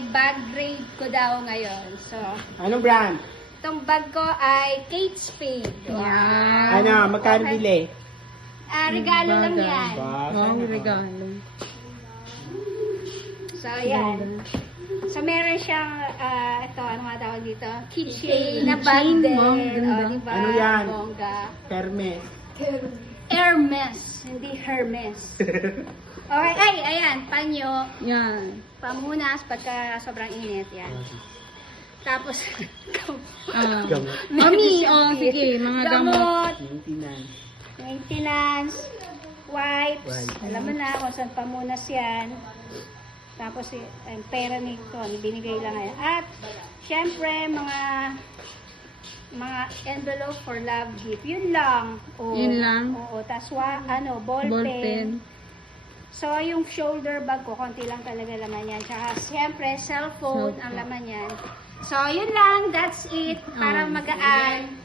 ay bag grade ko daw ngayon. So, Anong brand? itong bag ko ay Kate Spade. Wow. Ano, magkano Okay. bili? Regalo lang Bagay. yan. Wow, regalo. So, yan. So, meron siyang, ito, ano nga tawag dito? Keychain na bag Keychain, din. wow, ganda. O, diba? Ano yan? Bongga. Hermes. Hermes, hindi Hermes. Okay, ay, ayan, panyo. Yan. Pamunas pagka sobrang init, yan. Tapos, Ah. Gamot. Mami, oh, sige, mga gamot. Maintenance. Maintenance, wipes, Wipes. alam mo na kung saan pamunas yan. Tapos, yung pera nito, binigay lang yan. At, syempre, mga envelope for love gift. Yun lang. Oo. Yun lang? Oo. Tapos, ball Ball pen. pen. So, yung shoulder bag ko, konti lang talaga laman yan. Tsaka, syempre, cellphone ang laman yan. So, yun lang. That's it. Para magaan.